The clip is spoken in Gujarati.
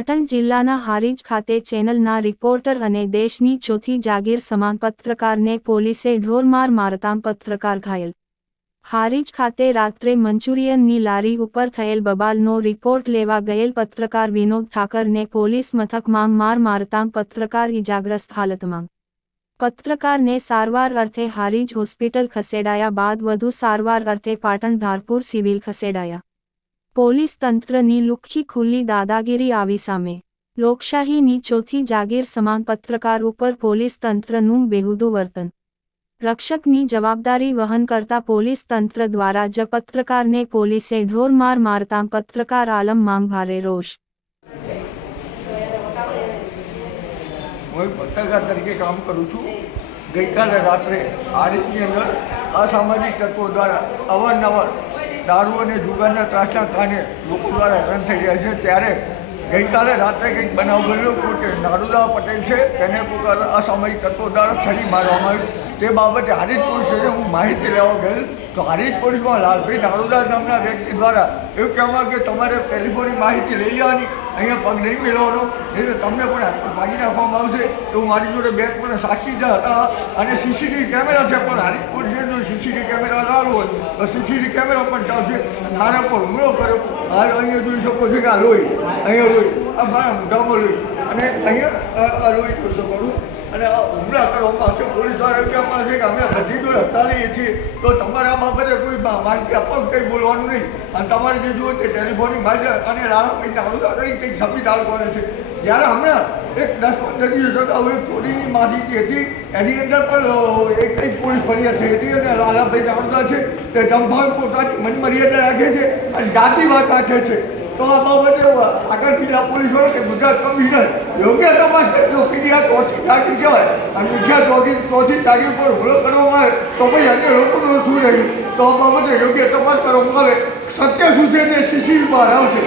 પાટણ જિલ્લાના હારીજ ખાતે ચેનલના રિપોર્ટર અને દેશની ચોથી જાગીર સમાન પત્રકારને પોલીસે ઢોરમાર મારતાં પત્રકાર ઘાયલ। હારીજ ખાતે રાત્રે મંચુરિયનની લારી ઉપર થયેલ બબાલનો રિપોર્ટ લેવા ગયેલ પત્રકાર વિનોદ ઠાકરને પોલીસ મથકમાં માર મારતાં પત્રકાર ઇજાગ્રસ્ત હાલતમાં। પત્રકારને સારવાર અર્થે હારીજ હોસ્પિટલ ખસેડાયા બાદ વધુ સારવાર અર્થે પાટણ ધારપુર સિવિલ ખસેડાયા। પોલીસ તંત્રની લુખ્ખી ખુલ્લી દાદાગીરી આવી સામે। લોકશાહીની ચોથી જાગીર સમાન પત્રકાર ઉપર પોલીસ તંત્રનું બેહુદું વર્તન। રક્ષકની જવાબદારી વહન કરતા પોલીસ તંત્ર દ્વારા જ પત્રકારને પોલીસે ઢોરમાર મારતાં પત્રકાર આલમ માંગ ભારે રોષ। હું પત્રકાર તરીકે કામ કરું છું। ગઈકાલે રાત્રે હારીજની અંદર અસામાજિક તત્વો દ્વારા અવારનવાર દારૂ અને જુગારના ત્રાસના કારણે લોકો દ્વારા હેરાન થઈ રહ્યા છે। ત્યારે ગઈકાલે રાત્રે કંઈક બનાવ બન્યો કે નારુદા પટેલ છે તેને કોઈ અસામાજિક તત્વો દ્વારા છરી મારવામાં આવી। તે બાબતે હારીજ પોલીસ સ્ટેશન હું માહિતી લેવા ગયેલ તો હારીજ પોલીસમાં લાલભાઈ નારુદા નામના વ્યક્તિ દ્વારા એવું કહેવામાં કે તમારે ટેલિફોનની માહિતી લઈ લેવાની, અહીંયા પગ નહીં મેળવવાનો, એટલે તમને પણ ભાગી નાખવામાં આવશે। એવું મારી જોડે બે મને સાક્ષી હતા અને સીસીટીવી કેમેરા છે, પણ હારીજ પોલીસે જો સીસીટીવી કેમેરા ચાલુ હોય તો સીસીટીવી કેમેરા પણ ચાલશે। મારા પર હુમલો કર્યો। હાલ અહીંયા જોઈ શકો છો કે આ લોહી, અહીંયા લોહી, આ મારા મોઢામાં લોહી અને અહીંયા લોહી જોઈ શકો છો અને હુમલા કરવામાં આવશે। પોલીસ દ્વારા એવું કહેવામાં આવશે કે અમે બધી જોડે હટાવીએ છીએ, તો તમારે આ બાબતે કોઈ માહિતી આપવા કંઈ બોલવાનું નહીં અને તમારે જે જુઓ તે ટેલિફોનની બાજુ અને લાલાભાઈ નારુદા કરી કંઈક સભી તાલુકાને છે। જ્યારે હમણાં એક 10-15 દિવસ અગાઉ એક ચોરીની માહિતી હતી, એની અંદર પણ એક કંઈક પોલીસ ફરિયાદ થઈ હતી અને લાલાભાઈ નારુદા છે તે જમભાવ પોતાની મનમર્યાદા રાખે છે અને જાતિવાદ રાખે છે। તો આ બાબતે આગળ જિલ્લા પોલીસ વડે કે ગુજરાત કમિશનર યોગ્ય તપાસ કરે। જો પીડીઆર ચોથી જાગીર કહેવાય અને મુખ્ય ચોથી જાગીર પર હુમલો કરવામાં આવે તો પછી અન્ય લોકોનું શું રહ્યું? તો આ બાબતે યોગ્ય તપાસ કરવામાં આવે, સત્ય શું છે તે સીસીટીવી બહાર આવશે।